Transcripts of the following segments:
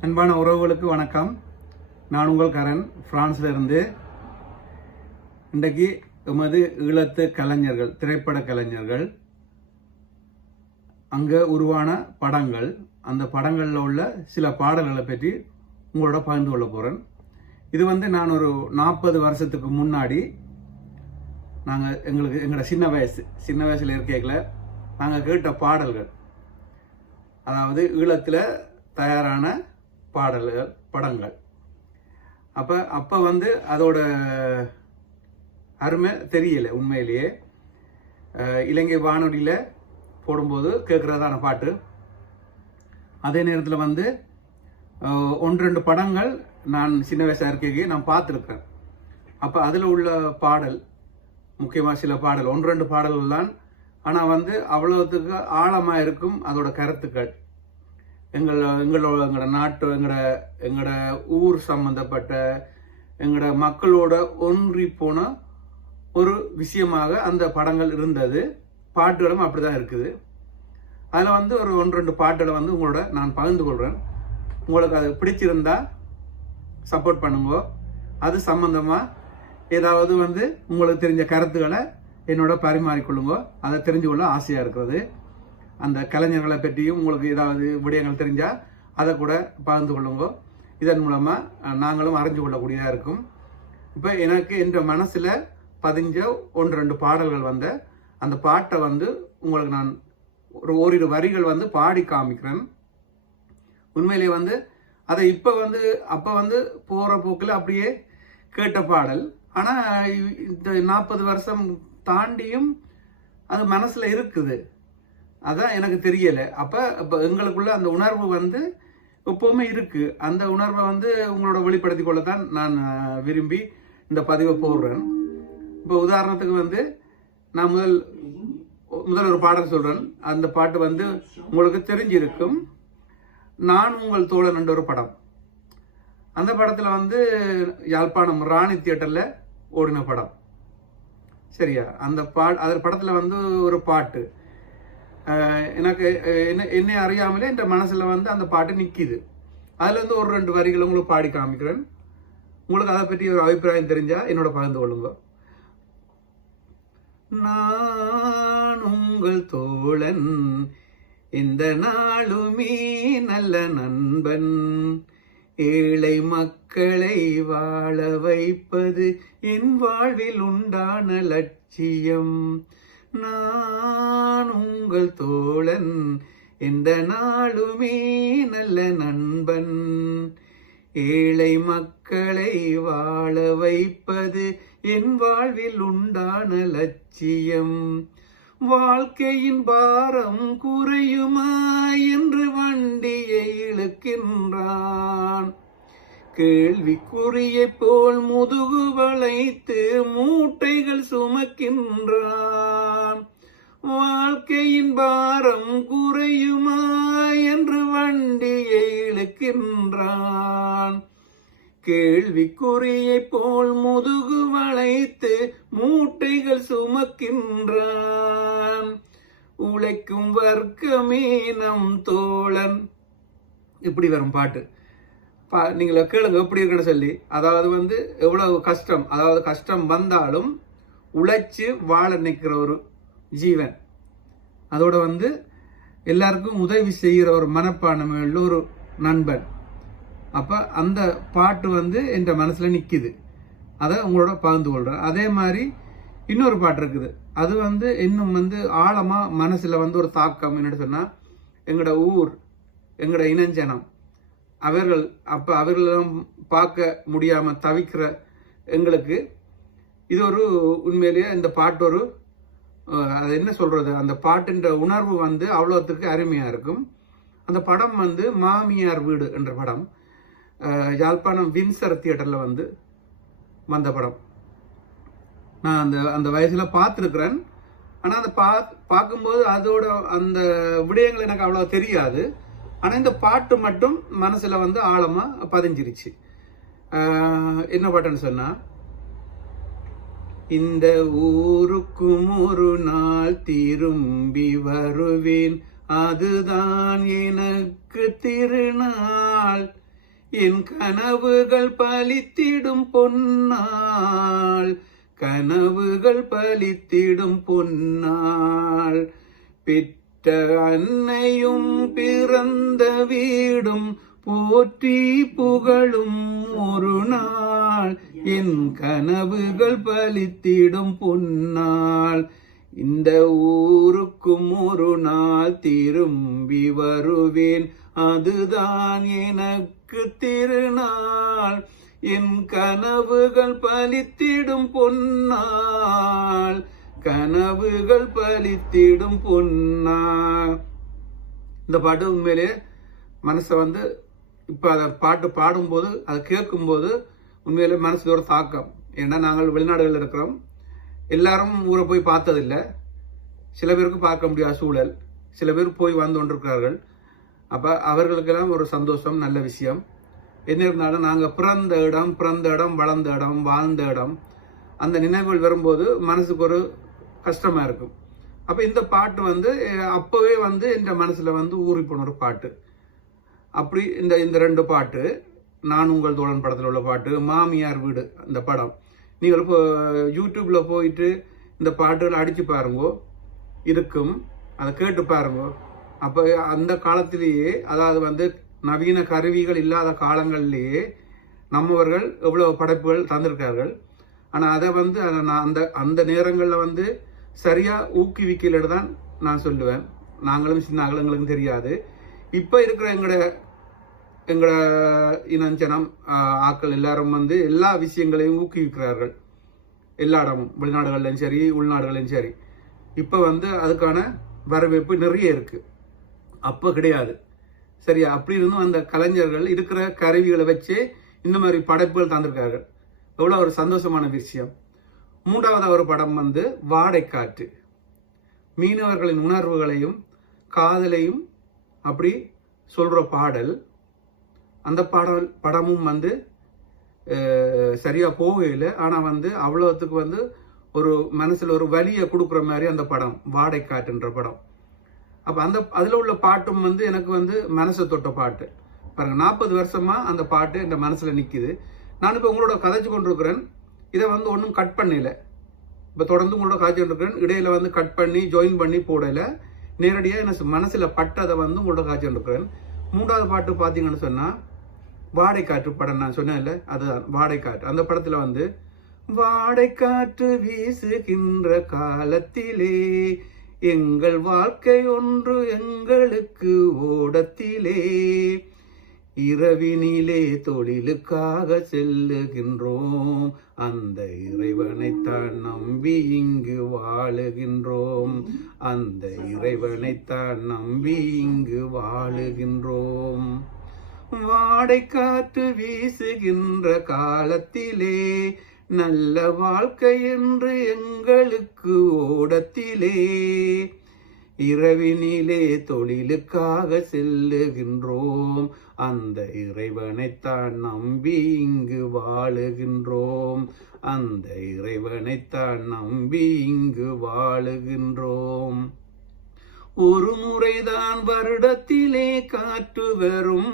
அன்பான உறவுகளுக்கு வணக்கம். நான் உங்கள் கரண் பிரான்ஸ்ல இருந்து இன்றைக்கு எமது ஈழத்து கலைஞர்கள் திரைப்பட கலைஞர்கள் அங்கே உருவான படங்கள் அந்த படங்களில் உள்ள சில பாடல்களை பற்றி உங்களோட பகிர்ந்து கொள்ள போகிறேன் இது வந்து நான் ஒரு நாற்பது வருஷத்துக்கு முன்னாடி நாங்கள் எங்களுக்கு எங்களோட சின்ன வயசு சின்ன வயசில் இருக்கைகளை நாங்கள் கேட்ட பாடல்கள் அதாவது ஈழத்தில் தயாரான பாடல்கள் படங்கள். அப்போ அப்போ வந்து அதோட அருமை தெரியல உண்மையிலேயே. இலங்கை வானொலியில் போடும்போது கேட்குறதான பாட்டு. அதே நேரத்தில் வந்து ஒன்று ரெண்டு படங்கள் நான் சின்ன வயசாக இருக்கையே நான் பார்த்துருக்கேன். அப்போ அதில் உள்ள பாடல் முக்கியமாக சில பாடல் ஒன்று ரெண்டு பாடல்கள் தான் ஆனால் வந்து அவ்வளோத்துக்கு ஆழமாக இருக்கும் அதோட கருத்துக்கள். எங்கள் எங்களோட எங்களோட நாட்டு எங்களோட எங்களோட ஊர் சம்பந்தப்பட்ட எங்களோட மக்களோட ஒன்றி போன ஒரு விஷயமாக அந்த படங்கள் இருந்தது. பாட்டுகளும் அப்படிதான் இருக்குது. அதில் வந்து ஒரு ஒன்று ரெண்டு பாட்டுகளை வந்து உங்களோட நான் பகிர்ந்து கொள்கிறேன் உங்களுக்கு அது பிடிச்சிருந்தா சப்போர்ட் பண்ணுங்க. அது சம்மந்தமாக ஏதாவது வந்து உங்களுக்கு தெரிஞ்ச கருத்துக்களை என்னோட பரிமாறிக்கொள்ளுங்க. அதை தெரிஞ்சு கொள்ள ஆசையாக இருக்கிறது. அந்த கலைஞர்களை பற்றியும் உங்களுக்கு ஏதாவது விடயங்கள் தெரிஞ்சால் அதை கூட பகிர்ந்து கொள்ளுங்க. இதன் மூலமாக நாங்களும் அறிஞ்சு கொள்ளக்கூடியதாக இருக்கும். இப்போ எனக்கு என்ற மனசில் பதிஞ்ச ஒன்று ரெண்டு பாடல்கள் வந்த அந்த பாட்டை வந்து உங்களுக்கு நான் ஒரு ஓரிரு வரிகள் வந்து பாடி காமிக்கிறேன். உண்மையிலேயே வந்து அதை இப்போ வந்து அப்போ வந்து போகிற போக்கில் அப்படியே கேட்ட பாடல். ஆனால் இந்த நாற்பது வருஷம் தாண்டியும் அது மனசில் இருக்குது. அதான் எனக்கு தெரியலை. அப்போ இப்போ எங்களுக்குள்ள அந்த உணர்வு வந்து எப்போவுமே இருக்குது அந்த உணர்வை வந்து உங்களோட வெளிப்படுத்தி கொள்ள தான் நான் விரும்பி இந்த பதிவை போடுறேன். இப்போ உதாரணத்துக்கு வந்து நான் முதல் முதல் ஒரு பாடல் சொல்கிறேன் அந்த பாட்டு வந்து உங்களுக்கு தெரிஞ்சிருக்கும். நான் உங்கள் தோழன் என்ற ஒரு படம். அந்த படத்தில் வந்து யாழ்ப்பாணம் ராணி தியேட்டரில் ஓடின படம். சரியா? அந்த பா அது படத்தில் வந்து ஒரு பாட்டு. எனக்கு என்ன என்னை அறியாமலே என் மனசில் வந்து அந்த பாட்டு நிற்கிது அதுலேருந்து ஒரு ரெண்டு வரிகளை உங்களுக்கு பாடி காமிக்கிறேன். உங்களுக்கு அதை பற்றி ஒரு அபிப்பிராயம் தெரிஞ்சால் என்னோட பகிர்ந்து கொள்ளுங்க. நான் உங்கள் தோழன் இந்த நாளுமே நல்ல நண்பன். ஏழை மக்களை வாழ வைப்பது என் வாழ்வில் உண்டான லட்சியம். நான் உங்கள் தோழன். இந்த நாளுமே நல்ல நண்பன். ஏழை மக்களை வாழ வைப்பது என் வாழ்வில் உண்டான லட்சியம். வாழ்க்கையின் பாரம் குறையுமா என்று வண்டியை இழுக்கின்றான். கேள்விக்குறியை போல் முதுகு வளைத்து மூட்டைகள் சுமக்கின்றான். வாழ்க்கையின் பாரம் குறையுமா என்று வண்டியை இழுக்கின்றான். கேள்விக்குறியை போல் முதுகு வளைத்து மூட்டைகள் சுமக்கின்றான். உழைக்கும் வர்க்கமே நம் தோழன். இப்படி வரும் பாட்டு. பா நீங்கள் கேளுங்க எப்படி இருக்குன்னு சொல்லி. அதாவது வந்து எவ்வளவு கஷ்டம் அதாவது கஷ்டம் வந்தாலும் உழைச்சி வாழ நிற்கிற ஒரு ஜீவன். அதோட வந்து எல்லாருக்கும் உதவி செய்கிற ஒரு மனப்பான்மை உள்ள ஒரு நண்பன். அப்போ அந்த பாட்டு வந்து என் மனசில் நிற்கிது அதை உங்களோட பகிர்ந்து கொள்கிறேன் அதே மாதிரி இன்னொரு பாட்டு இருக்குது. அது வந்து இன்னும் வந்து ஆழமாக மனசில் வந்து ஒரு தாக்கம் என்னென்னு சொன்னால் எங்களோட ஊர் எங்களோட இனஞ்சனம். அவர்கள் அப்போ அவர்களெல்லாம் பார்க்க முடியாமல் தவிக்கிற எங்களுக்கு இது ஒரு உண்மையிலேயே இந்த பாட்டு ஒரு அது என்ன சொல்கிறது அந்த பாட்டுன்ற உணர்வு வந்து அவ்வளோத்துக்கு அருமையாக இருக்கும். அந்த படம் வந்து மாமியார் வீடு என்ற படம். யாழ்ப்பாணம் வின்சர் தியேட்டரில் வந்து வந்த படம். நான் அந்த அந்த வயசில் பார்த்துருக்குறேன். ஆனால் அந்த பா பார்க்கும்போது அதோட அந்த விடயங்கள் எனக்கு அவ்வளோ தெரியாது. ஆனால் இந்த பாட்டு மட்டும் மனசில் வந்து ஆழமாக பதிஞ்சிருச்சு. என்ன பாட்டுன்னு சொன்னால் இந்த ஊருக்கும் ஒரு நாள் திரும்பி வருவேன். அதுதான் எனக்கு திருநாள். என் கனவுகள் பலித்திடும் பொன்னாள் கனவுகள் பலித்திடும் பொன்னாள் பெற்ற பெற்ற அன்னையும் பிறந்த வீடும் போற்றி புகழும் ஒரு நாள். என் கனவுகள் பலித்திடும் பொன்னாள். இந்த ஊருக்கும் ஒரு நாள் திரும்பி வருவேன். அதுதான் எனக்கு திருநாள். என் கனவுகள் பலித்திடும் பொன்னாள். கனவுகள் பலித்திடும் பொன்னா. இந்த பாட்டு உண்மையிலேயே மனசை வந்து இப்போ அதை பாட்டு பாடும்போது அதை கேட்கும்போது உண்மையிலே மனசுக்கு ஒரு தாக்கம். ஏன்னா நாங்கள் வெளிநாடுகளில் இருக்கிறோம். எல்லாரும் ஊரை போய் பார்த்ததில்ல. சில பேருக்கு பார்க்க முடியாத சூழல். சில பேர் போய் வந்து கொண்டிருக்கிறார்கள். அப்போ அவர்களுக்கெல்லாம் ஒரு சந்தோஷம் நல்ல விஷயம். என்ன இருந்தாலும் நாங்கள் பிறந்த இடம் பிறந்த இடம் வளர்ந்த இடம் வாழ்ந்த இடம். அந்த நினைவுகள் வரும்போது மனசுக்கு ஒரு கஷ்டமாக இருக்கும். அப்போ இந்த பாட்டு வந்து அப்போவே வந்து இந்த மனசில் வந்து ஊறி போன ஒரு பாட்டு. அப்படி இந்த இந்த ரெண்டு பாட்டு நான் உங்கள் தோழன் படத்தில் உள்ள பாட்டு மாமியார் வீடு இந்த படம். நீங்கள் இப்போ யூடியூப்பில் போயிட்டு இந்த பாட்டுகளை அடித்து பாருங்கோ. இருக்கும். அதை கேட்டு பாருங்கோ. அப்போ அந்த காலத்திலேயே அதாவது வந்து நவீன கருவிகள் இல்லாத காலங்கள்லேயே நம்மவர்கள் எவ்வளோ படைப்புகள் தந்திருக்கார்கள். ஆனால் அதை வந்து அதை நான் அந்த அந்த நேரங்களில் வந்து சரியாக ஊக்குவிக்கலன்னு தான் நான் சொல்லுவேன். நாங்களும் சின்ன அகலங்களுக்கும் தெரியாது. இப்போ இருக்கிற எங்களோட எங்களோட இனஞ்சனம் ஆக்கள் எல்லாரும் வந்து எல்லா விஷயங்களையும் ஊக்குவிக்கிறார்கள். எல்லா இடமும் வெளிநாடுகள்லையும் சரி உள்நாடுகள்லையும் சரி. இப்போ வந்து அதுக்கான வரவேற்பு நிறைய இருக்குது அப்போ கிடையாது. சரியா? அப்படி இருந்தும் அந்த கலைஞர்கள் இருக்கிற கருவிகளை வச்சு இந்த மாதிரி படைப்புகள் தந்திருக்கார்கள். எவ்வளோ ஒரு சந்தோஷமான விஷயம். மூன்றாவது ஒரு படம் வந்து வாடைக்காற்று. மீனவர்களின் உணர்வுகளையும் காதலையும் அப்படி சொல்கிற பாடல். அந்த பாடல் படமும் வந்து சரியாக போகல ஆனால் வந்து அவ்வளோத்துக்கு வந்து ஒரு மனசில் ஒரு வலியை கொடுக்குற மாதிரி அந்த படம் வாடைக்காற்றுன்ற படம். அப்போ அந்த அதில் உள்ள பாட்டும் வந்து எனக்கு வந்து மனசை தொட்ட பாட்டு. பாருங்கள் நாற்பது வருஷமாக அந்த பாட்டு இந்த மனசில் நிற்கிது நான் இப்போ உங்களோட கதைச்சு கொண்டிருக்கிறேன். இதை வந்து ஒன்றும் கட் பண்ணல. இப்போ தொடர்ந்து உங்களோட காய்ச்சி இருக்கிறேன் இடையில வந்து கட் பண்ணி ஜாயின் பண்ணி போடலை. நேரடியாக என்ன மனசில் பட்டதை வந்து உங்களோட காய்ச்சி இருக்கிறேன் மூன்றாவது பாட்டு பார்த்தீங்கன்னு சொன்னால் வாடைக்காற்று படம் நான் சொன்னேன்ல அதுதான் வாடைக்காற்று. அந்த படத்தில் வந்து வாடைக்காற்று வீசுகின்ற காலத்திலே எங்கள் வாழ்க்கை ஒன்று எங்களுக்கு ஓடத்திலே. இரவினிலே தொழிலுக்காக செல்லுகின்றோம். அந்த இறைவனைத்தான் நம்பி இங்கு வாழுகின்றோம். அந்த இறைவனைத்தான் நம்பி இங்கு வாழுகின்றோம். வாடைக்காற்று வீசுகின்ற காலத்திலே நல்ல வாழ்க்கை என்று எங்களுக்கு ஓடத்திலே இரவினிலே தொழிலுக்காக செல்லுகின்றோம். அந்த இறைவனைத்தான் நம்பி இங்கு வாழுகின்றோம். அந்த இறைவனைத்தான் நம்பி இங்கு வாழுகின்றோம். ஒரு முறைதான் வருடத்திலே காற்று வரும்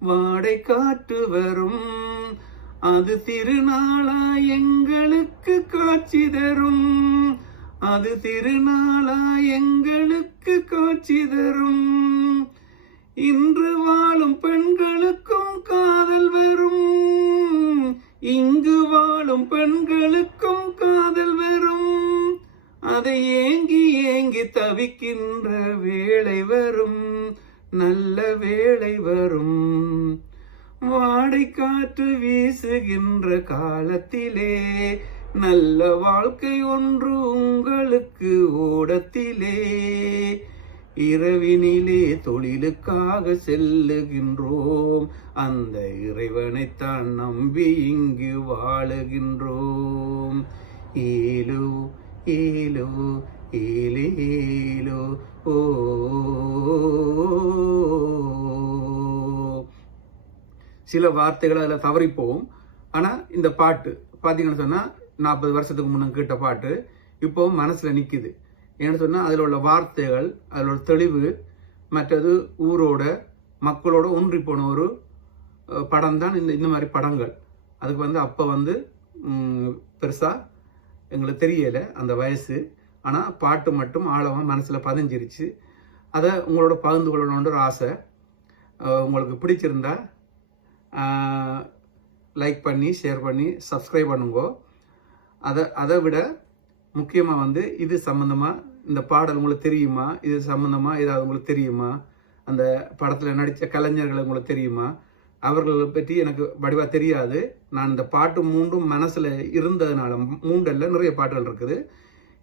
வாடை காற்று வரும். அது திருநாளா எங்களுக்கு காட்சி தரும். அது திருநாளா எங்களுக்கு காட்சி தரும். இன்று வாழும் பெண்களுக்கும் காதல் வரும் இங்கு வாழும் பெண்களுக்கும் காதல் வரும் அதை ஏங்கி ஏங்கி தவிக்கின்ற வேளை வரும். நல்ல வேளை வரும். வாடை காற்று வீசுகின்ற காலத்திலே நல்ல வாழ்க்கை ஒன்று உங்களுக்கு ஓடத்திலே. இரவினிலே தொழிலுக்காக செல்லுகின்றோம். அந்த இறைவனைத்தான் நம்பி இங்கு வாழுகின்றோம். ஏலோ ஏலோ ஏலேலோ ஓ. சில வார்த்தைகள் அதில் தவறிப்போம். ஆனால் இந்த பாட்டு பார்த்தீங்கன்னு சொன்னால் நாற்பது வருஷத்துக்கு முன்னே கேட்ட பாட்டு இப்போ மனசில் நிற்குது ஏன்னு சொன்னால் அதில் உள்ள வார்த்தைகள் அதில் உள்ள தெளிவு மற்றது ஊரோட மக்களோட ஒன்றி போன ஒரு படம் தான் இந்த இந்த மாதிரி படங்கள். அதுக்கு வந்து அப்போ வந்து பெருசாக எங்களுக்கு தெரியலை அந்த வயசு. ஆனால் பாட்டு மட்டும் ஆழமாக மனசில் பதிஞ்சிருச்சு. அதை உங்களோட பகிர்ந்து கொள்ளணுன்ற ஒரு ஆசை. உங்களுக்கு பிடிச்சிருந்தா லைக் பண்ணி ஷேர் பண்ணி சப்ஸ்கிரைப் பண்ணுங்கோ. அதை அதை விட முக்கியமாக வந்து இது சம்மந்தமாக இந்த பாடல் உங்களுக்கு தெரியுமா? இது சம்மந்தமாக ஏதாவது உங்களுக்கு தெரியுமா? அந்த படத்தில் நடித்த கலைஞர்கள் உங்களுக்கு தெரியுமா? அவர்களை பற்றி எனக்கு வடிவாக தெரியாது. நான் இந்த பாட்டு மூன்றும் மனசில் இருந்ததுனால மூண்டல்ல நிறைய பாட்டுகள் இருக்குது.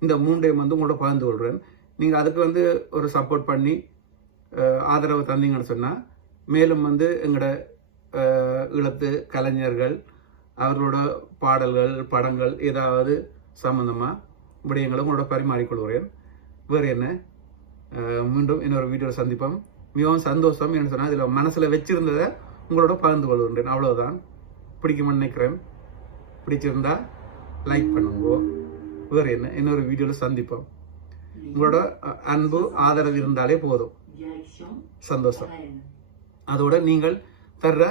இந்த மூண்டையும் வந்து உங்களோட பகிர்ந்து கொள்கிறேன் நீங்கள் அதுக்கு வந்து ஒரு சப்போர்ட் பண்ணி ஆதரவு தந்தீங்கன்னு சொன்னால் மேலும் வந்து எங்களோட இழத்து கலைஞர்கள் அவர்களோட பாடல்கள் படங்கள் ஏதாவது சம்மந்தமாக விடயங்களை உங்களோட பரிமாறிக்கொள்கிறேன். வேறு என்ன? மீண்டும் இன்னொரு வீடியோவில் சந்திப்போம். மிகவும் சந்தோஷம். என்ன சொன்னால் இதில் மனசில் வச்சிருந்ததை உங்களோட பகிர்ந்து கொள்கின்றேன். அவ்வளோதான் பிடிக்கும்னு நினைக்கிறேன். பிடிச்சிருந்தா லைக் பண்ணுங்க. வேறு என்ன? இன்னொரு வீடியோவில் சந்திப்போம். உங்களோட அன்பு ஆதரவு இருந்தாலே போதும். சந்தோஷம். அதோடு அதோட நீங்கள் தர்ற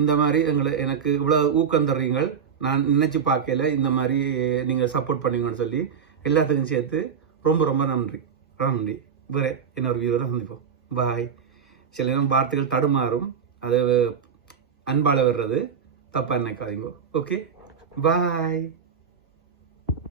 இந்த மாதிரி எங்களை எனக்கு இவ்வளோ ஊக்கம் தர்றீங்கள். நான் நினச்சி பார்க்கல. இந்த மாதிரி நீங்கள் சப்போர்ட் பண்ணீங்கன்னு சொல்லி எல்லாத்துக்கும் சேர்த்து ரொம்ப ரொம்ப நன்றி. நன்றி. வேற இன்னொரு வீடியோவில் சந்திப்போம். பாய் சில நேரம் வார்த்தைகள் தடுமாறும். அது அன்பால் வர்றது தப்பாக நினைக்காதீங்க. Okay bye